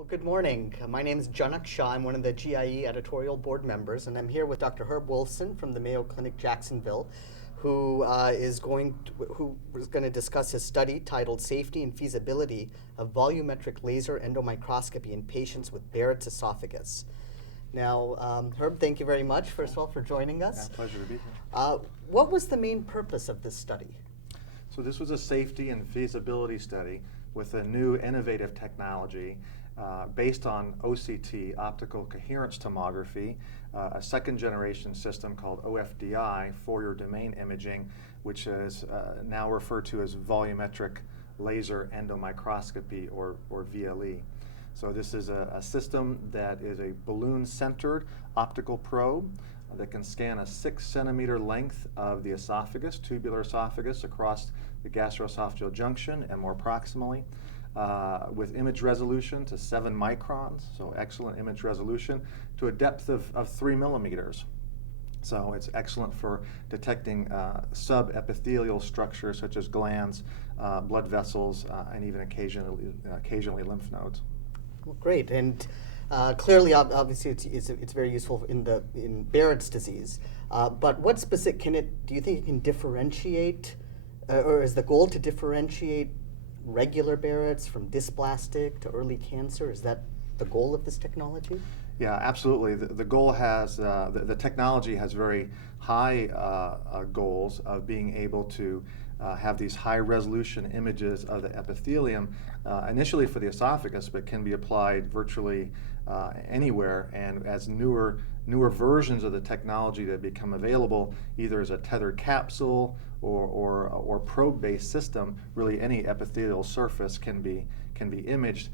Well, good morning. My name is Janak Shah. I'm one of the GIE editorial board members, and I'm here with Dr. Herb Wolfsen from the Mayo Clinic, Jacksonville, who is going to discuss his study titled Safety and Feasibility of Volumetric Laser Endomicroscopy in Patients with Barrett's Esophagus. Now, Herb, thank you very much, first of all, for joining us. Yeah, pleasure to be here. What was the main purpose of this study? So this was a safety and feasibility study with a new innovative technology based on OCT, optical coherence tomography, a second generation system called OFDI, Fourier domain imaging, which is now referred to as volumetric laser endomicroscopy, or VLE. So this is a system that is a balloon-centered optical probe that can scan a 6-centimeter length of the esophagus, tubular esophagus, across the gastroesophageal junction and more proximally, with image resolution to 7 microns, so excellent image resolution, to a depth of 3 millimeters. So it's excellent for detecting subepithelial structures such as glands, blood vessels, and even occasionally lymph nodes. Well, great, and clearly, obviously, it's very useful in Barrett's disease. But what specific do you think it can differentiate, or is the goal to differentiate regular Barrett's from dysplastic to early cancer? Is that the goal of this technology? Yeah, absolutely. The goal has, the technology has very high goals of being able to have these high resolution images of the epithelium, initially for the esophagus, but can be applied virtually anywhere. And as newer versions of the technology that become available, either as a tethered capsule or probe-based system, really any epithelial surface can be imaged.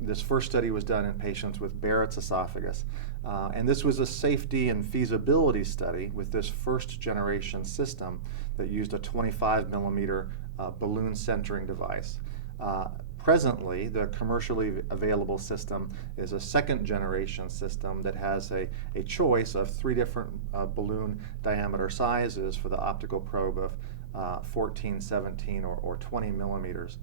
This first study was done in patients with Barrett's esophagus, and this was a safety and feasibility study with this first generation system that used a 25 millimeter balloon centering device. Presently, the commercially available system is a second generation system that has a choice of 3 different balloon diameter sizes for the optical probe of 14, 17, or 20 millimeters.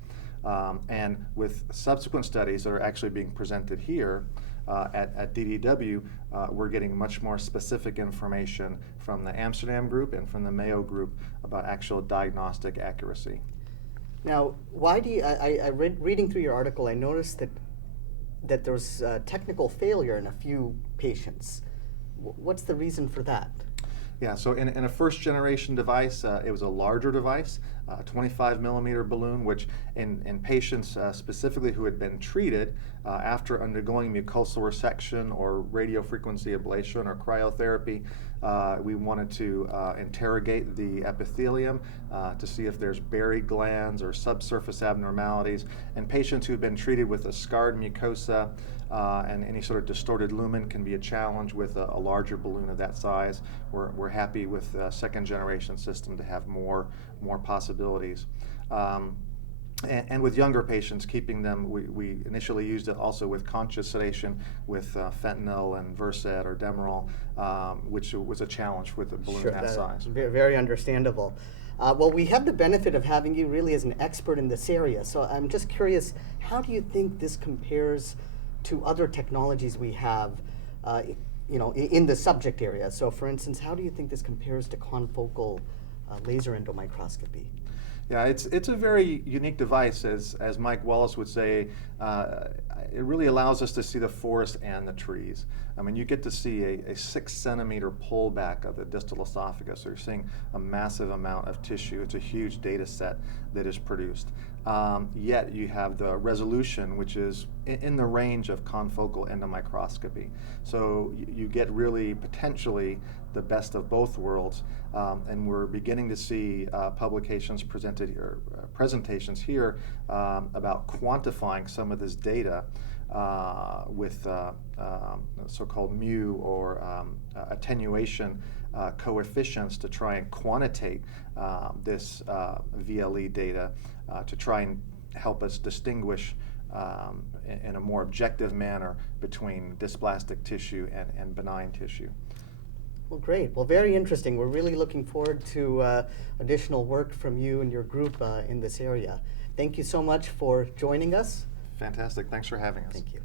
And with subsequent studies that are actually being presented here at DDW, we're getting much more specific information from the Amsterdam group and from the Mayo group about actual diagnostic accuracy. Now, why do you, reading through your article, I noticed that there's technical failure in a few patients. What's the reason for that? Yeah, so in a first generation device, it was a larger device, a 25 millimeter balloon, which in patients specifically who had been treated after undergoing mucosal resection or radiofrequency ablation or cryotherapy, we wanted to interrogate the epithelium to see if there's buried glands or subsurface abnormalities. And patients who've been treated with a scarred mucosa and any sort of distorted lumen can be a challenge with a larger balloon of that size. We're happy with the second generation system to have more possibilities. And with younger patients, keeping them, we initially used it also with conscious sedation with fentanyl and Versed or Demerol, which was a challenge with a balloon that size. Very understandable. Well, we have the benefit of having you really as an expert in this area, so I'm just curious, how do you think this compares to other technologies we have in the subject area? So for instance, how do you think this compares to confocal laser endomicroscopy? Yeah, it's a very unique device, as Mike Wallace would say. It really allows us to see the forest and the trees. I mean, you get to see a 6-centimeter pullback of the distal esophagus, so you're seeing a massive amount of tissue. It's a huge data set that is produced. Yet you have the resolution, which is in the range of confocal endomicroscopy. So you get really potentially the best of both worlds, and we're beginning to see publications presented here, presentations here about quantifying some of this data with so-called mu or attenuation coefficients to try and quantitate this VLE data to try and help us distinguish in a more objective manner between dysplastic tissue and benign tissue. Well, great. Well, very interesting. We're really looking forward to additional work from you and your group in this area. Thank you so much for joining us. Fantastic. Thanks for having us. Thank you.